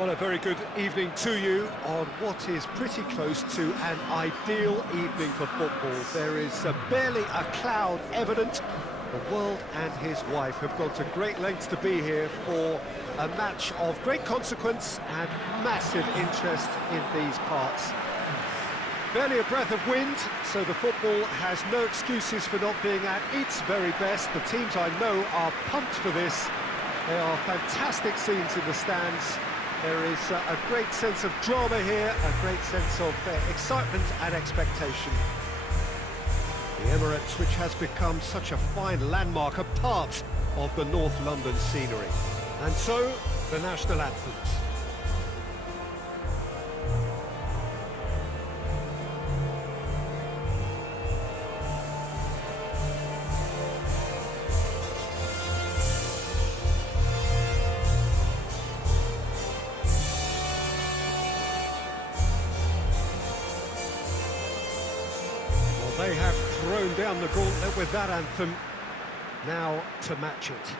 Well, a very good evening to you on what is pretty close to an ideal evening for football. There is barely a cloud evident. The world and his wife have gone to great lengths to be here for a match of great consequence and massive interest in these parts. Barely a breath of wind, so the football has no excuses for not being at its very best. The teams I know are pumped for this. There are fantastic scenes in the stands. There is a great sense of drama here, a great sense of excitement and expectation. The Emirates, which has become such a fine landmark, a part of the North London scenery. And so, the national anthems. They have thrown down the gauntlet with that anthem. Now to match it.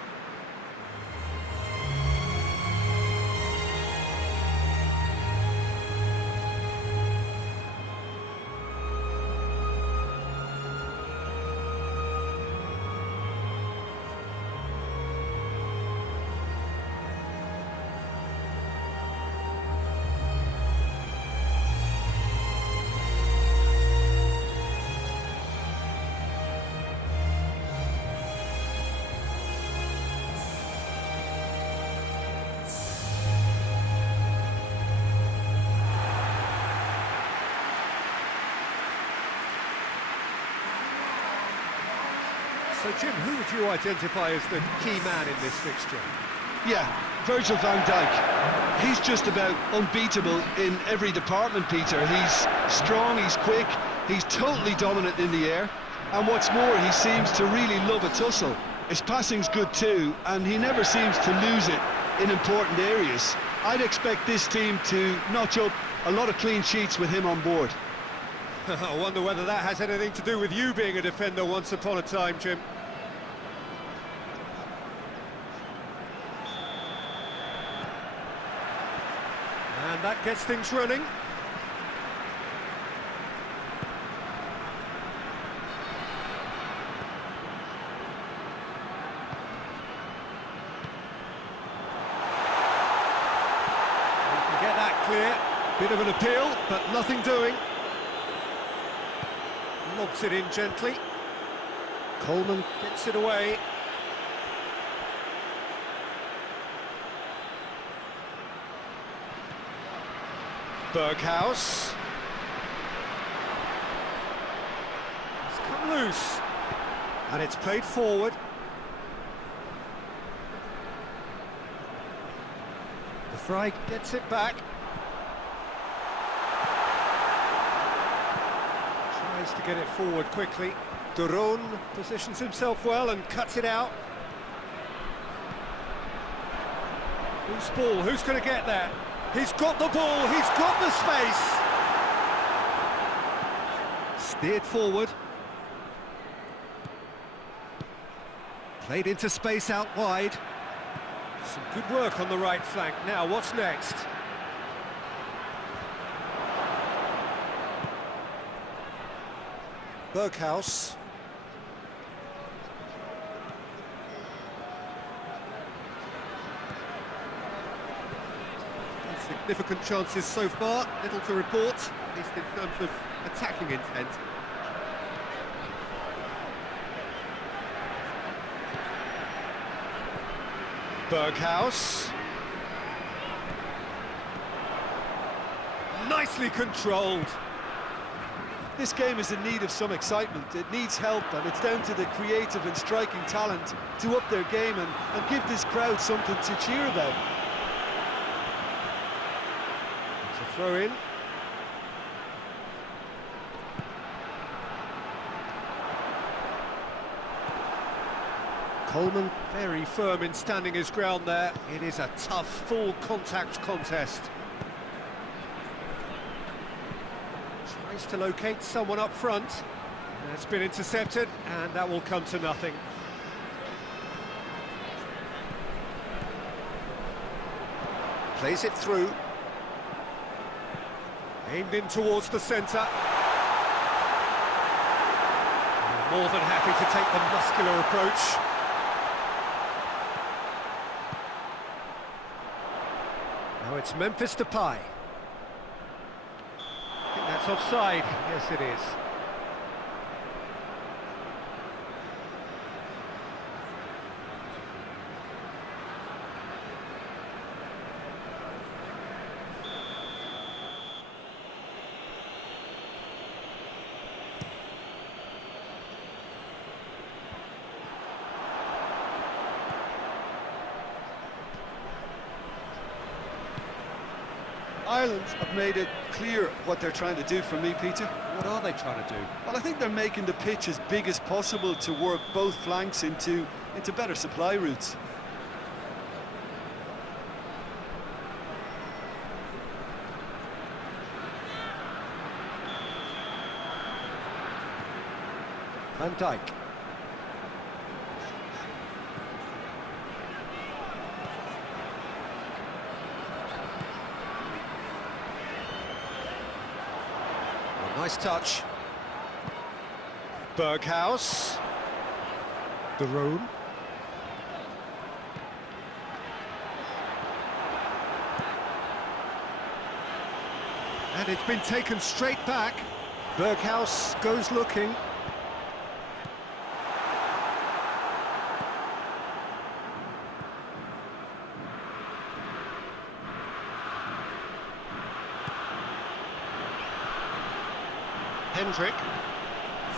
So, Jim, who would you identify as the key man in this fixture? Yeah, Virgil van Dijk. He's just about unbeatable in every department, Peter. He's strong, he's quick, he's totally dominant in the air. And what's more, he seems to really love a tussle. His passing's good too, and he never seems to lose it in important areas. I'd expect this team to notch up a lot of clean sheets with him on board. I wonder whether that has anything to do with you being a defender once upon a time, Jim. And that gets things running. We can get that clear. Bit of an appeal, but nothing doing. Lobs it in gently. Coleman gets it away. Berghaus. It's come loose. And it's played forward. The Fry gets it back. Tries to get it forward quickly. Duron positions himself well and cuts it out. Who's ball? Who's going to get there? He's got the ball, he's got the space. Steered forward. Played into space out wide. Some good work on the right flank. Now, what's next? Berghaus. Significant chances so far, little to report, at least in terms of attacking intent. Berghaus. Nicely controlled. This game is in need of some excitement. It needs help, and it's down to the creative and striking talent to up their game and give this crowd something to cheer about. Throw in. Coleman very firm in standing his ground there. It is a tough, full contact contest. Tries to locate someone up front. It's been intercepted, and that will come to nothing. Plays it through. Aimed in towards the centre. More than happy to take the muscular approach. Now it's Memphis Depay. I think that's offside. Yes, it is. Ireland have made it clear what they're trying to do for me, Peter. What are they trying to do? Well, I think they're making the pitch as big as possible to work both flanks into better supply routes. Van Dijk. Nice touch. Berghaus. De Roon. And it's been taken straight back. Berghaus goes looking. Hendrick,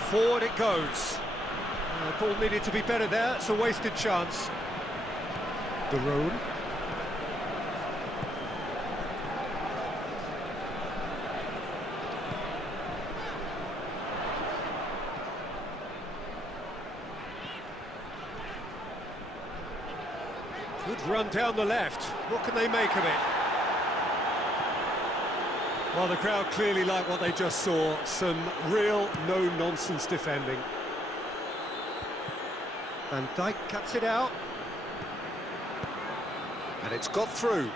forward it goes. The ball needed to be better there, it's a wasted chance. De Roon. Good run down the left, what can they make of it? Well, the crowd clearly like what they just saw. Some real no-nonsense defending. Van Dijk cuts it out. And it's got through.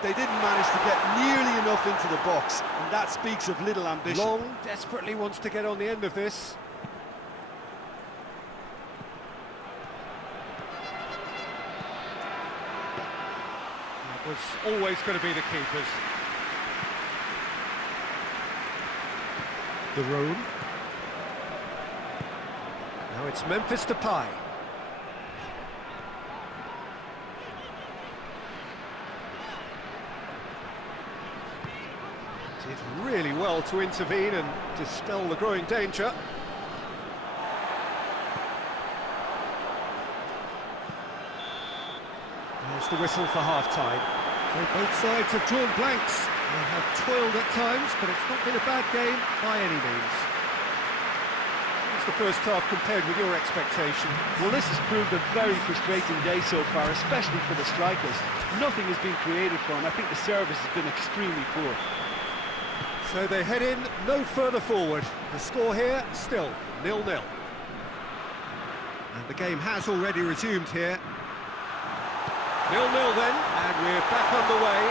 They didn't manage to get nearly enough into the box, and that speaks of little ambition. Long desperately wants to get on the end of this. That was always going to be the keepers. De Roon. Now it's Memphis Depay. Did really well to intervene and dispel the growing danger. There's the whistle for half-time. So both sides have drawn blanks. They have toiled at times, but it's not been a bad game by any means. What's the first half compared with your expectation? Well, this has proved a very frustrating day so far, especially for the strikers. Nothing has been created for them. I think the service has been extremely poor. So they head in no further forward. The score here, still 0-0. And the game has already resumed here. 0-0 then, and we're back on the way.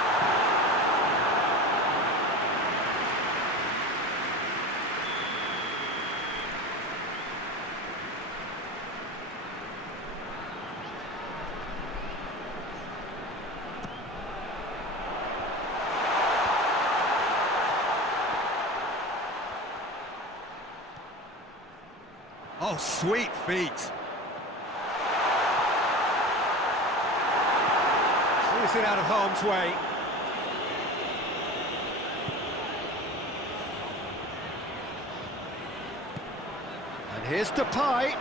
Oh, sweet feet. Clears it out of harm's way. And here's Depay.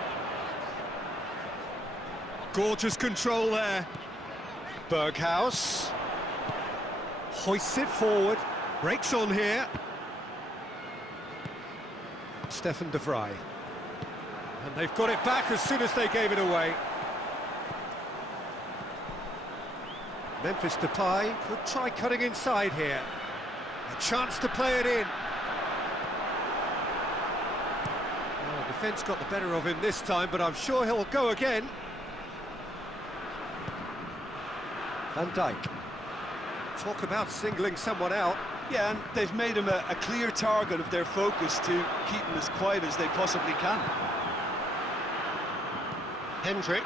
Gorgeous control there. Berghaus. Hoists it forward. Breaks on here. Stefan de Vrij. And they've got it back as soon as they gave it away. Memphis Depay could try cutting inside here. A chance to play it in. Well, defence got the better of him this time, but I'm sure he'll go again. Van Dijk. Talk about singling someone out. Yeah, and they've made him a clear target of their focus to keep him as quiet as they possibly can. Hendrick.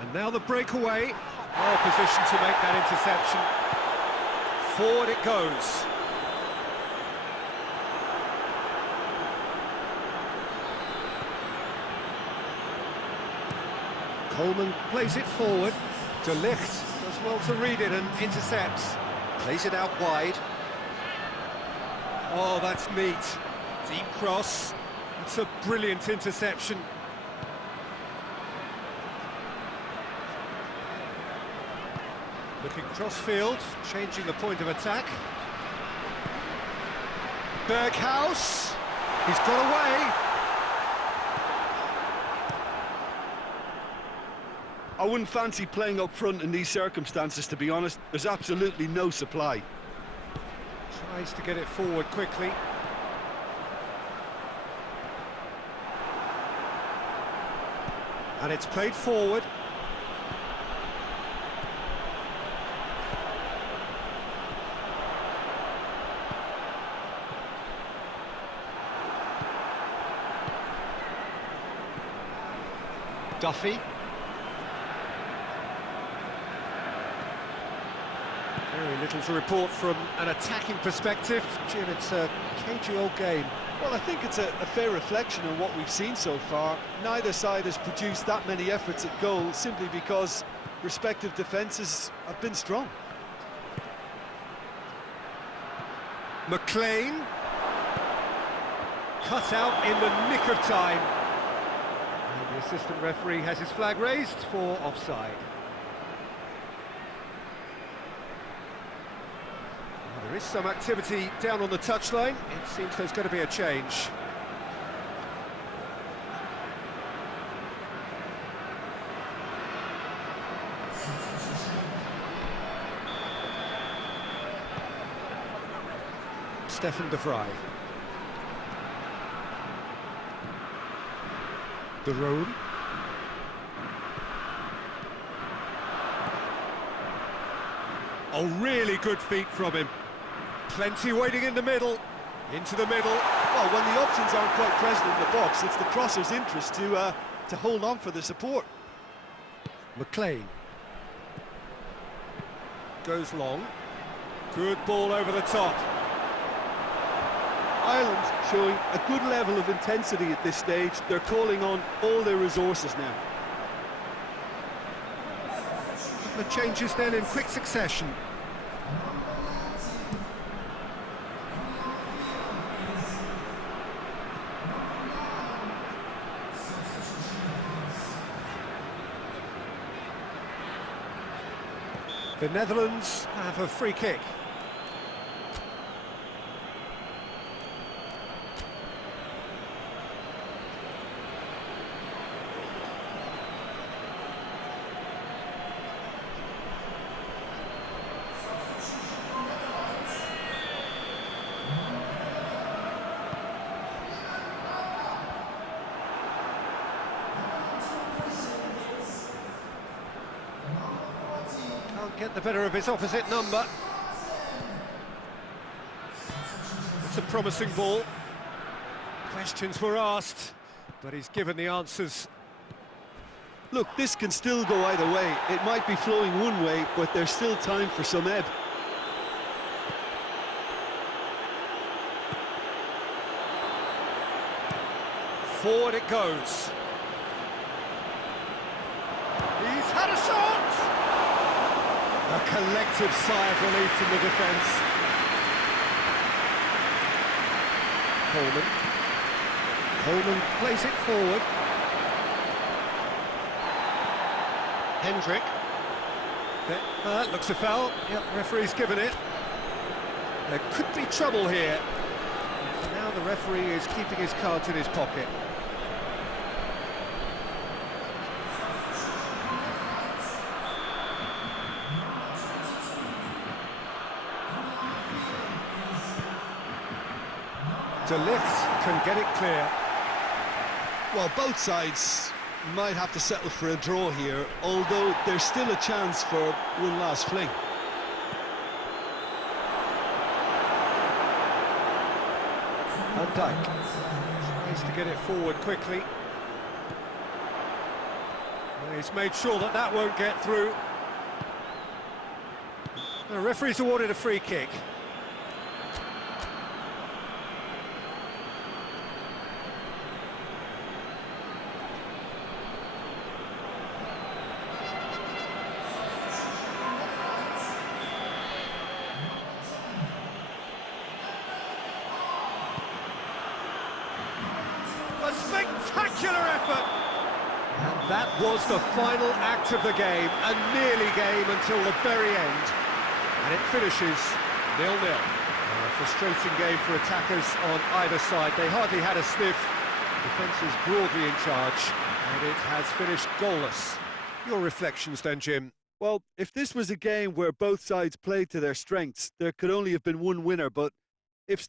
And now the breakaway. Well positioned to make that interception. Forward it goes. Coleman plays it forward. De Ligt does well to read it and intercepts. Plays it out wide. Oh, that's neat. Deep cross. It's a brilliant interception. Looking cross-field, changing the point of attack. Berghaus. He's got away. I wouldn't fancy playing up front in these circumstances, to be honest. There's absolutely no supply. Tries to get it forward quickly. And it's played forward. Duffy. Very little to report from an attacking perspective. Jim, it's a cagey old game. Well, I think it's a fair reflection on what we've seen so far. Neither side has produced that many efforts at goal simply because respective defences have been strong. McLean. Cut out in the nick of time. And the assistant referee has his flag raised for offside. There is some activity down on the touchline. It seems there's going to be a change. Stefan de Vrij. De Roon. Oh, really good feet from him. Plenty waiting in the middle. Into the middle. Well, when the options aren't quite present in the box, it's the crosser's interest to hold on for the support. McLean. Goes long. Good ball over the top. Ireland showing a good level of intensity at this stage. They're calling on all their resources now. The changes then in quick succession. The Netherlands have a free kick. Get the better of his opposite number. It's a promising ball. Questions were asked, but he's given the answers. Look, this can still go either way. It might be flowing one way, but there's still time for some ebb. Forward it goes. He's had a shot! A collective sigh of relief from the defence. Coleman plays it forward. Hendrick. That looks a foul. Yep, referee's given it. There could be trouble here. And now the referee is keeping his cards in his pocket. De Ligt can get it clear. Well, both sides might have to settle for a draw here, although there's still a chance for one last fling. Van Dijk tries to get it forward quickly. And he's made sure that that won't get through. The referee's awarded a free kick. A spectacular effort! And that was the final act of the game, a nearly game until the very end. And it finishes 0-0. A frustrating game for attackers on either side. They hardly had a sniff. Defence is broadly in charge, and it has finished goalless. Your reflections then, Jim? Well, if this was a game where both sides played to their strengths, there could only have been one winner, but